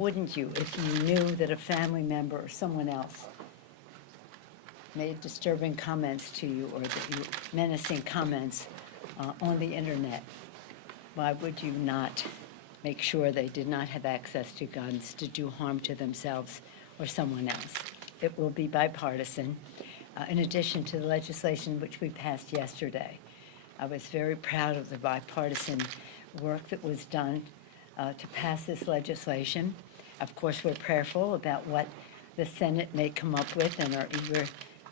Wouldn't you if you knew that a family member or someone else made disturbing comments to you or that you menacing comments on the internet? Why would you not make sure they did not have access to guns to do harm to themselves or someone else? It will be bipartisan. In addition to the legislation which we passed yesterday, I was very proud of the bipartisan work that was done to pass this legislation. Of course, we're prayerful about what the Senate may come up with and are eager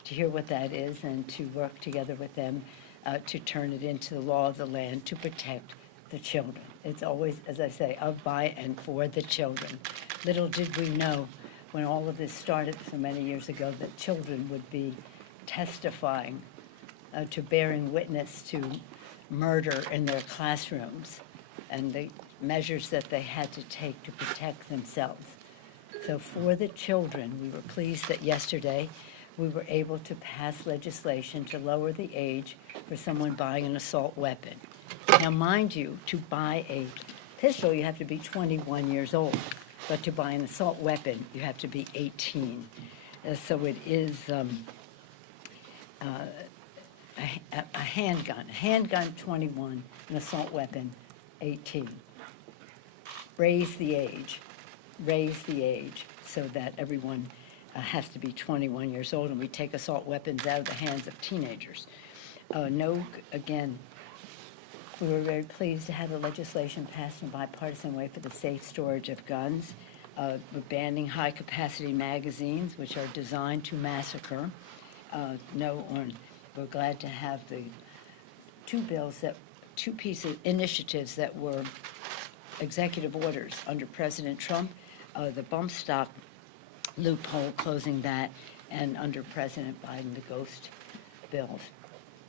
to hear what that is and to work together with them to turn it into the law of the land to protect the children. It's always, as I say, of, by, and for the children. Little did we know when all of this started so many years ago that children would be testifying to bearing witness to murder in their classrooms and the measures that they had to take to protect themselves. So for the children, we were pleased that yesterday we were able to pass legislation to lower the age for someone buying an assault weapon. Now, mind you, to buy a pistol, you have to be 21 years old, but to buy an assault weapon, you have to be 18. So it is a handgun 21, an assault weapon 18. Raise the age so that everyone has to be 21 years old, and we take assault weapons out of the hands of teenagers. Again, we were very pleased to have the legislation passed in a bipartisan way for the safe storage of guns. We're banning high-capacity magazines, which are designed to massacre. We're glad to have the two pieces, initiatives that were executive orders under President Trump, the bump stock loophole, closing that, and under President Biden, the ghost bills,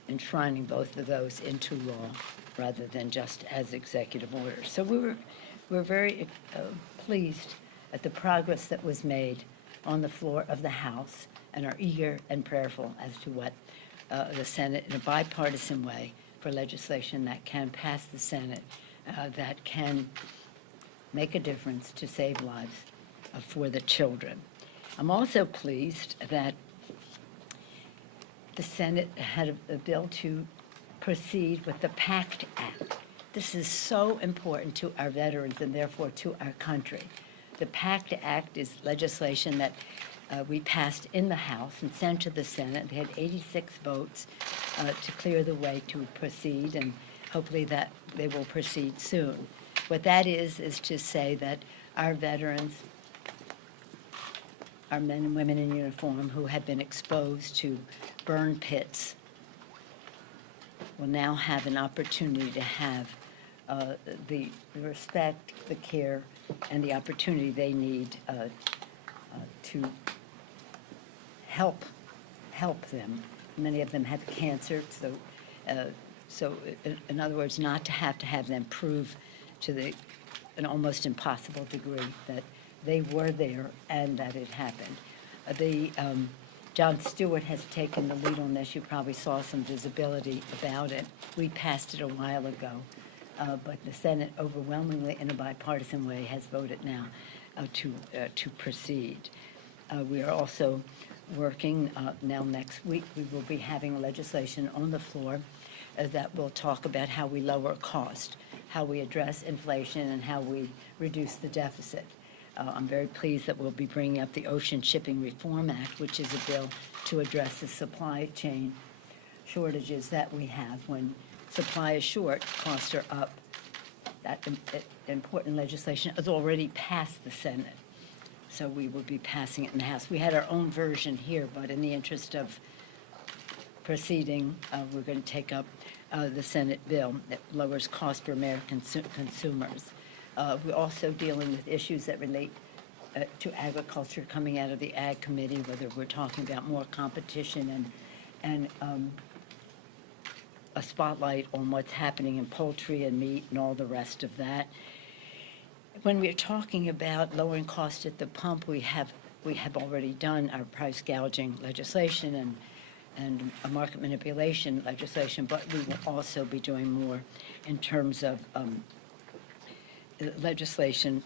enshrining both of those into law rather than just as executive orders. So we're very pleased at the progress that was made on the floor of the House and are eager and prayerful as to what the Senate, in a bipartisan way, for legislation that can pass the Senate, that can make a difference to save lives for the children. I'm also pleased that the Senate had a bill to proceed with the PACT Act. This is so important to our veterans and therefore to our country. The PACT Act is legislation that we passed in the House and sent to the Senate. They had 86 votes to clear the way to proceed, and hopefully that they will proceed soon. What that is to say that our veterans, our men and women in uniform who have been exposed to burn pits will now have an opportunity to have the respect, the care, and the opportunity they need to help them. Many of them have cancer, so in other words, not to have them prove to an almost impossible degree that they were there and that it happened. John Stewart has taken the lead on this. You probably saw some visibility about it. We passed it a while ago, but the Senate overwhelmingly, in a bipartisan way, has voted now to proceed. We are also working now next week. We will be having legislation on the floor that will talk about how we lower cost, how we address inflation, and how we reduce the deficit. I'm very pleased that we'll be bringing up the Ocean Shipping Reform Act, which is a bill to address the supply chain shortages that we have. When supply is short, costs are up. That important legislation has already passed the Senate, so we will be passing it in the House. We had our own version here, but in the interest of proceeding, we're going to take up the Senate bill that lowers cost for American consumers. We're also dealing with issues that relate to agriculture coming out of the Ag Committee, whether we're talking about more competition and a spotlight on what's happening in poultry and meat and all the rest of that. When we're talking about lowering costs at the pump, we have already done our price gouging legislation and a market manipulation legislation, but we will also be doing more in terms of legislation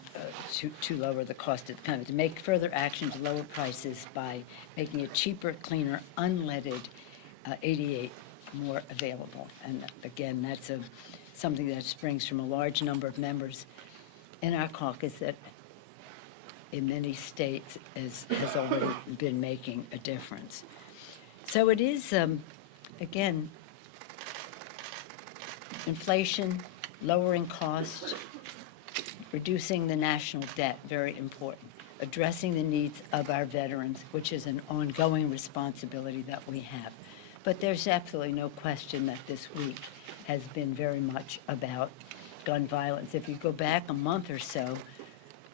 to lower the cost of the kind, to make further action to lower prices by making it cheaper, cleaner, unleaded 88 more available. And again, that's something that springs from a large number of members in our caucus that in many states has already been making a difference. So it is, again, inflation, lowering costs, reducing the national debt, very important, addressing the needs of our veterans, which is an ongoing responsibility that we have. But there's absolutely no question that this week has been very much about gun violence. If you go back a month or so,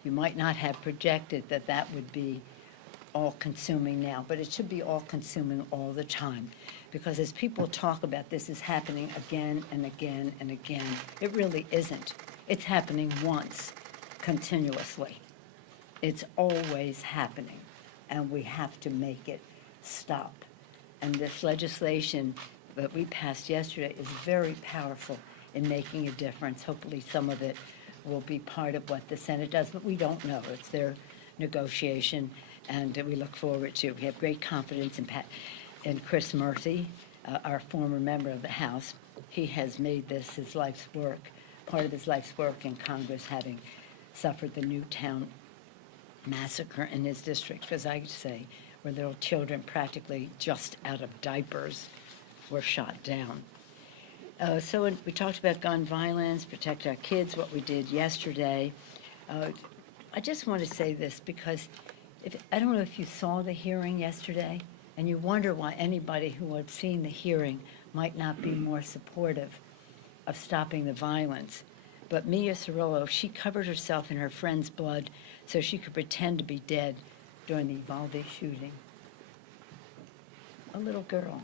you might not have projected that that would be all-consuming now, but it should be all-consuming all the time. Because as people talk about this is happening again and again and again, it really isn't. It's happening once, continuously. It's always happening, and we have to make it stop. And this legislation that we passed yesterday is very powerful in making a difference. Hopefully some of it will be part of what the Senate does, but we don't know. It's their negotiation, and we look forward to it. We have great confidence in Chris Murphy, our former member of the House. He has made this his life's work, part of his life's work in Congress, having suffered the Newtown massacre in his district, as I say, where little children practically just out of diapers were shot down. So we talked about gun violence, protect our kids, what we did yesterday. I just want to say this because I don't know if you saw the hearing yesterday, and you wonder why anybody who had seen the hearing might not be more supportive of stopping the violence. But Mia Cirillo, she covered herself in her friend's blood so she could pretend to be dead during the Uvalde shooting. A little girl.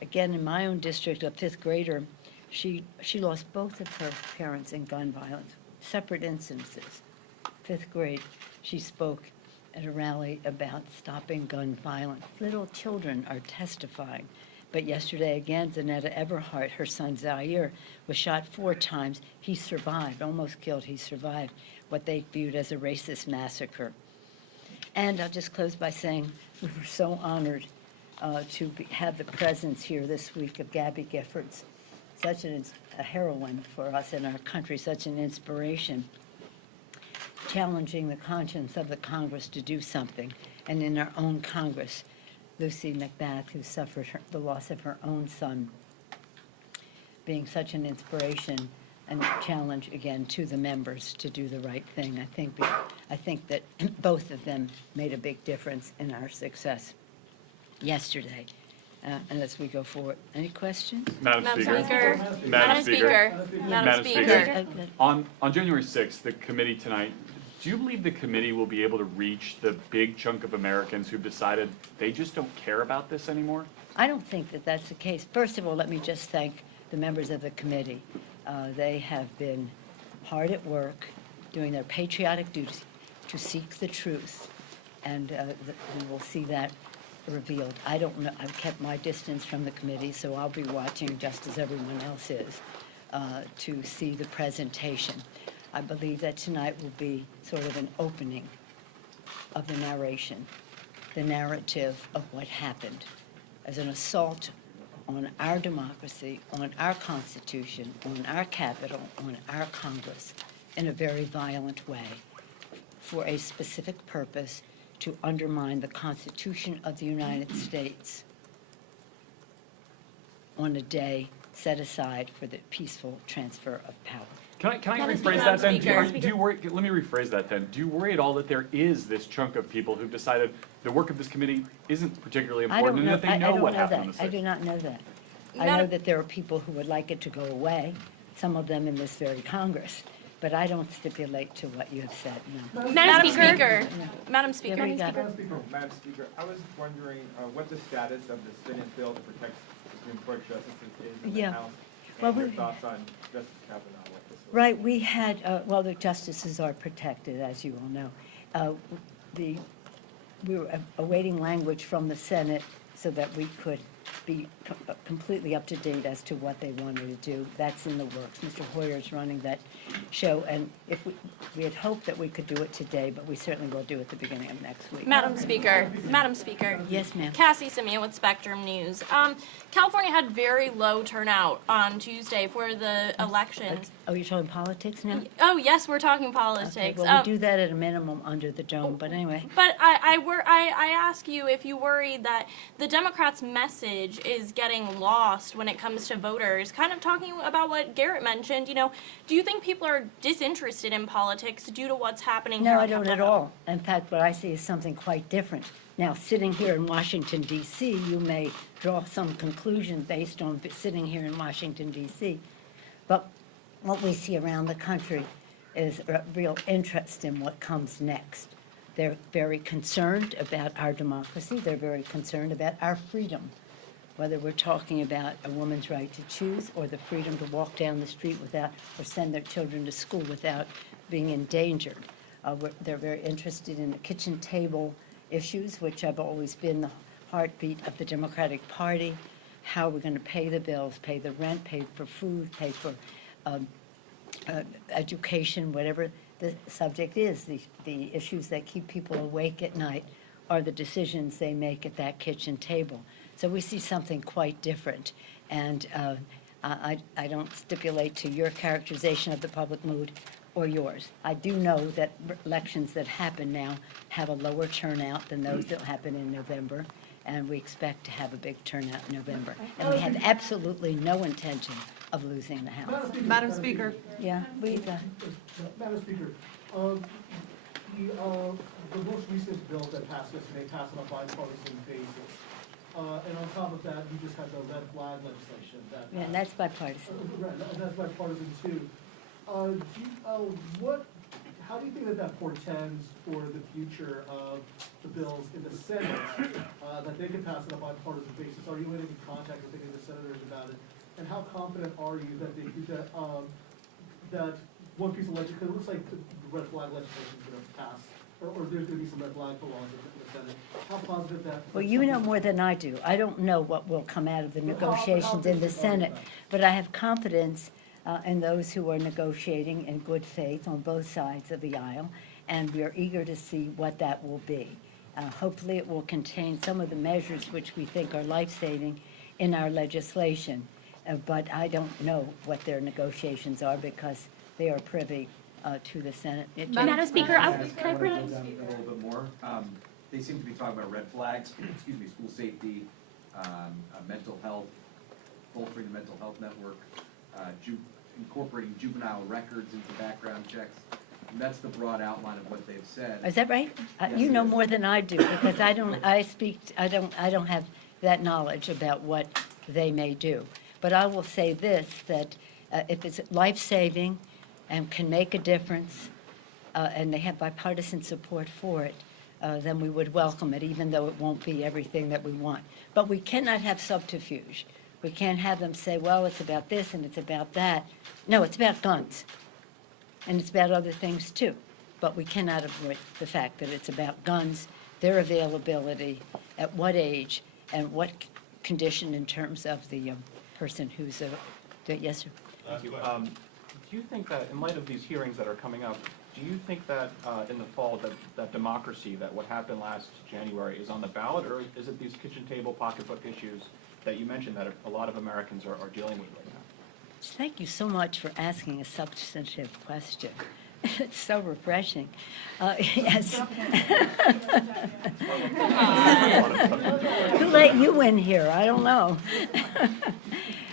Again, in my own district, a fifth grader, she lost both of her parents in gun violence, separate instances. Fifth grade, she spoke at a rally about stopping gun violence. Little children are testifying. But yesterday, again, Zanetta Everhart, her son Zaire, was shot 4 times. He survived, almost killed. He survived what they viewed as a racist massacre. And I'll just close by saying we were so honored to have the presence here this week of Gabby Giffords, such a heroine for us in our country, such an inspiration, challenging the conscience of the Congress to do something. And in our own Congress, Lucy McBath, who suffered the loss of her own son, being such an inspiration and challenge again to the members to do the right thing. I think that both of them made a big difference in our success yesterday. And as we go forward, any questions? Madam Speaker. Madam Speaker. On January 6th, the committee tonight, do you believe the committee will be able to reach the big chunk of Americans who've decided they just don't care about this anymore? I don't think that that's the case. First of all, let me just thank the members of the committee. They have been hard at work doing their patriotic duty to seek the truth, and we will see that revealed. I don't know, I've kept my distance from the committee, so I'll be watching just as everyone else is to see the presentation. I believe that tonight will be sort of an opening of the narration, the narrative of what happened as an assault on our democracy, on our Constitution, on our Capitol, on our Congress, in a very violent way, for a specific purpose to undermine the Constitution of the United States on a day set aside for the peaceful transfer of power. Can I rephrase that then? Do you worry, let me rephrase that then. Do you worry at all that there is this chunk of people who've decided the work of this committee isn't particularly important and that they know what happened on the 6th? I do not know that. I know that there are people who would like it to go away, some of them in this very Congress, but I don't stipulate to what you have said, no. Madam Speaker. Madam Speaker, Madam Speaker, I was wondering what the status of the Senate bill to protect Supreme Court justices is in the House, and your thoughts on Justice Kavanaugh. Right, we had, well, the justices are protected, as you all know. We were awaiting language from the Senate so that we could be completely up to date as to what they wanted to do. That's in the works. Mr. Hoyer's running that show, and if we had hoped that we could do it today, but we certainly will do it at the beginning of next week. Madam Speaker, Madam Speaker. Yes, ma'am. Cassie Simeon with Spectrum News. California had very low turnout on Tuesday for the elections. Oh, you're talking politics now? Oh, yes, we're talking Okay, politics. well, we do that at a minimum under the dome, but anyway. But I ask you if you worry that the Democrats' message is getting lost when it comes to voters, kind of talking about what Garrett mentioned, do you think people are disinterested in politics due to what's happening here No, on I don't at Capitol Hill? all. In fact, what I see is something quite different. Now, sitting here in Washington, D.C., you may draw some conclusion based on sitting here in Washington, D.C., but what we see around the country is a real interest in what comes next. They're very concerned about our democracy. They're very concerned about our freedom, whether we're talking about a woman's right to choose or the freedom to walk down the street without, or send their children to school without being endangered. They're very interested in the kitchen table issues, which have always been the heartbeat of the Democratic Party. How we're going to pay the bills, pay the rent, pay for food, pay for education, whatever the subject is. The issues that keep people awake at night are the decisions they make at that kitchen table. So we see something quite different. And I don't stipulate to your characterization of the public mood or yours. I do know that elections that happen now have a lower turnout than those that happen in November, and we expect to have a big turnout in November. And we have absolutely no intention of losing the House. Madam Speaker. Yeah, Madam Speaker, the most recent bill that passed yesterday passed on a bipartisan basis. And on top of that, you just had the red flag legislation that. yeah, and that's bipartisan. Right, and that's bipartisan too. How do you think that portends for the future of the bills in the Senate, that they can pass on a bipartisan basis? Are you in any contact with any of the senators about it? And how confident are you that one piece of legislation, because it looks like the red flag legislation is going to pass, or there's going to be some red flag laws in the Senate. How positive that? Well, you know more than I do. I don't know what will come out of the negotiations in the Senate, but I have confidence in those who are negotiating in good faith on both sides of the aisle, and we are eager to see what that will be. Hopefully, it will contain some of the measures which we think are life-saving in our legislation, but I don't know what their negotiations are because they are privy to the Senate. Madam Speaker, Can I bring a little bit more? They seem to be talking about red flags, school safety, mental health, bolstering the mental health network, incorporating juvenile records into background checks. And that's the broad outline of what they've said. Is that right? Yes, You it know is. more than I do, because I don't have that knowledge about what they may do. But I will say this, that if it's life-saving and can make a difference, and they have bipartisan support for it, then we would welcome it, even though it won't be everything that we want. But we cannot have subterfuge. We can't have them say, well, it's about this and it's about that. No, it's about guns. And it's about other things too. But we cannot avoid the fact that it's about guns, their availability, at what age, and what condition in terms of the person who's yes, sir. Thank you. Do you think that, in light of these hearings that are coming up, do you think that in the fall that democracy, that what happened last January is on the ballot, or is it these kitchen table pocketbook issues that you mentioned that a lot of Americans are dealing with right now? Thank you so much for asking a substantive question. It's so refreshing. Yes. Who let you in here? I don't know.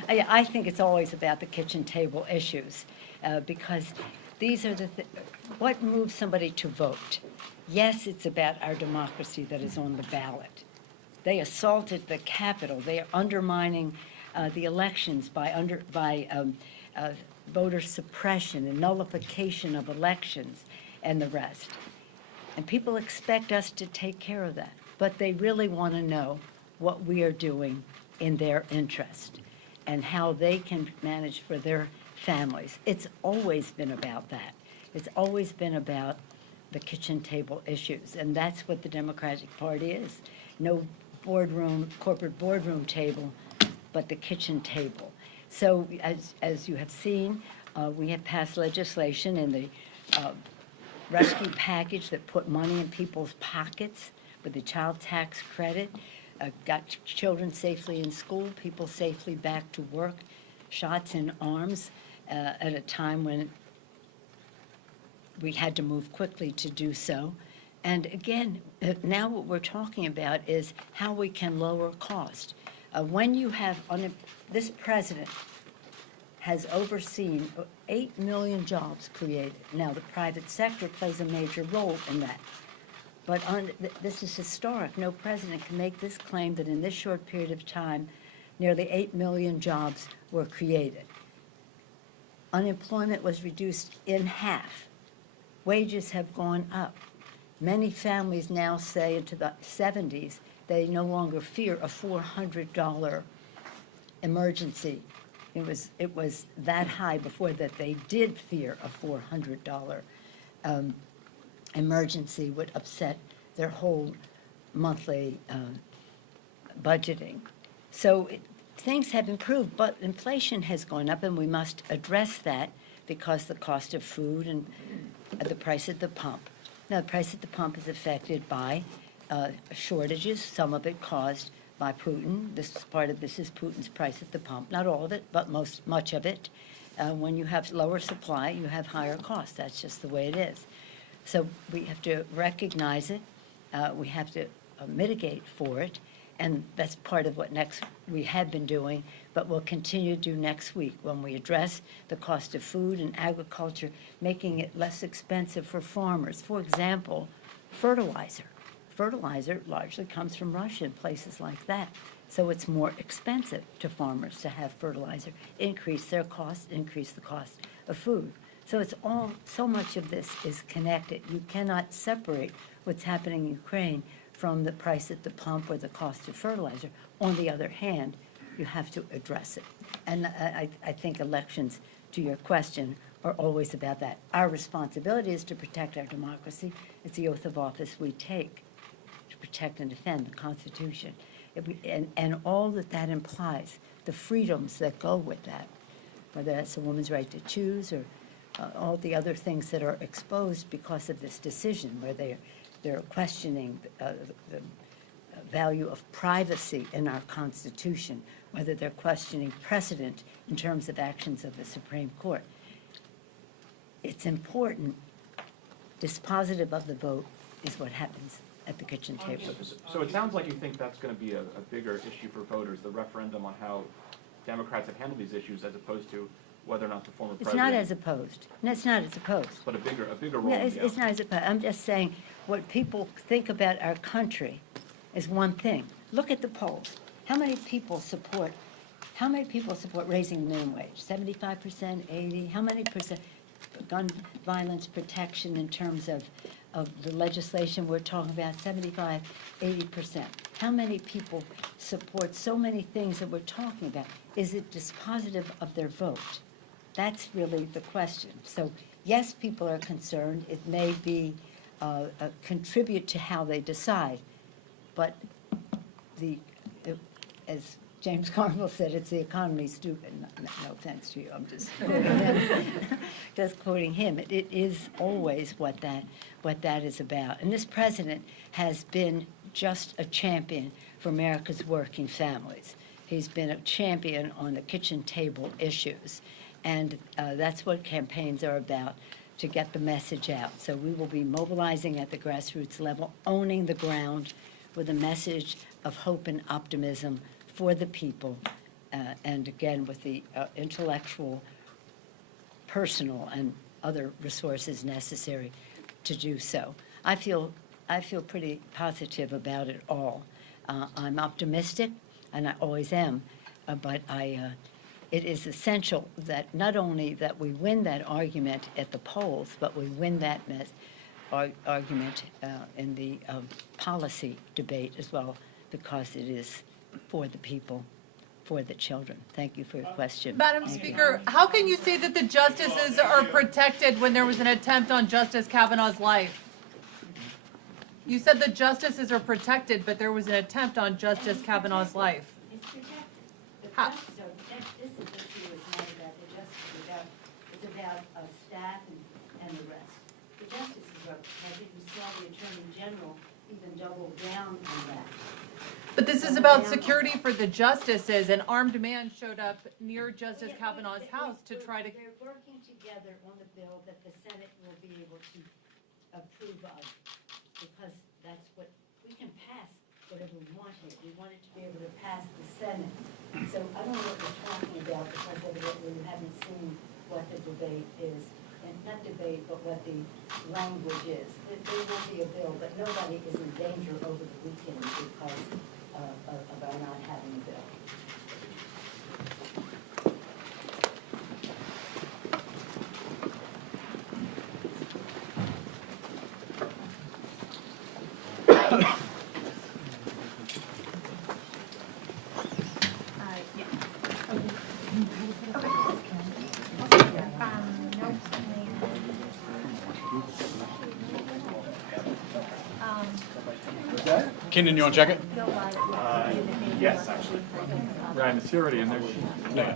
I think it's always about the kitchen table issues, because these are what moves somebody to vote. Yes, it's about our democracy that is on the ballot. They assaulted the Capitol. They are undermining the elections by voter suppression and nullification of elections and the rest. And people expect us to take care of that. But they really want to know what we are doing in their interest and how they can manage for their families. It's always been about that. It's always been about the kitchen table issues. And that's what the Democratic Party is. No corporate boardroom table, but the kitchen table. So as you have seen, we have passed legislation in the rescue package that put money in people's pockets with the child tax credit, got children safely in school, people safely back to work, shots in arms at a time when we had to move quickly to do so. And again, now what we're talking about is how we can lower cost. When you have, this president has overseen 8 million jobs created. Now, the private sector plays a major role in that. But this is historic. No president can make this claim that in this short period of time, nearly 8 million jobs were created. Unemployment was reduced in half. Wages have gone up. Many families now say into the 70s, they no longer fear a $400 emergency. It was that high before that they did fear a $400 emergency would upset their whole monthly budgeting. So things have improved, but inflation has gone up, and we must address that because the cost of food and the price at the pump. Now, the price at the pump is affected by shortages, some of it caused by Putin. Part of this is Putin's price at the pump. Not all of it, but much of it. When you have lower supply, you have higher costs. That's just the way it is. So we have to recognize it. We have to mitigate for it. And that's part of what we have been doing, but we'll continue to do next week when we address the cost of food and agriculture, making it less expensive for farmers. For example, fertilizer. Fertilizer largely comes from Russia and places like that. So it's more expensive to farmers to have fertilizer, increase their costs, increase the cost of food. So it's all, so much of this is connected. You cannot separate what's happening in Ukraine from the price at the pump or the cost of fertilizer. On the other hand, you have to address it. And I think elections, to your question, are always about that. Our responsibility is to protect our democracy. It's the oath of office we take to protect and defend the Constitution. And all that implies, the freedoms that go with that, whether that's a woman's right to choose or all the other things that are exposed because of this decision, where they're questioning the value of privacy in our Constitution, whether they're questioning precedent in terms of actions of the Supreme Court. It's important. Dispositive of the vote is what happens at the kitchen table. So it sounds like you think that's going to be a bigger issue for voters, the referendum on how Democrats have handled these issues, as opposed to whether or not the former president. It's not as opposed. No, it's not as opposed. But a bigger role. No, it's not as opposed. I'm just saying what people think about our country is one thing. Look at the polls. How many people support raising the minimum wage? 75%, 80%? How many percent? Gun violence protection in terms of the legislation we're talking about, 75, 80%. How many people support so many things that we're talking about? Is it dispositive of their vote? That's really the question. So yes, people are concerned. It may be contribute to how they decide, but as James Carville said, it's the economy, stupid. No offense to you, I'm just quoting him. Just quoting him. It is always what that is about. And this president has been just a champion for America's working families. He's been a champion on the kitchen table issues. And that's what campaigns are about, to get the message out. So we will be mobilizing at the grassroots level, owning the ground with a message of hope and optimism for the people, and again, with the intellectual, personal, and other resources necessary to do so. I feel pretty positive about it all. I'm optimistic, and I always am, but it is essential that not only that we win that argument at the polls, but we win that argument in the policy debate as well, because it is for the people, for the children. Thank you for your question. Madam Speaker, how can you say that the justices are protected when there was an attempt on Justice Kavanaugh's life? You said the justices are protected, but there was an attempt on Justice Kavanaugh's life. It's protected. The How? justices are protected. This issue is not about the justices, it's about staff and the rest. The justices are protected. You saw the Attorney General even double down on that. But this is about security for the justices. An armed man showed up near Justice Kavanaugh's house to try to. They're working together on the bill that the Senate will be able to approve of, because that's what, we can pass whatever we want here. We want it to be able to pass the Senate. So I don't know what you're talking about, because evidently you haven't seen what the debate is, and not debate, but what the language is. There will be a bill, but nobody is in danger over the weekend because of our not having a bill. Keenan, you want to check it? Yes, actually. Ryan, is he already in there? No.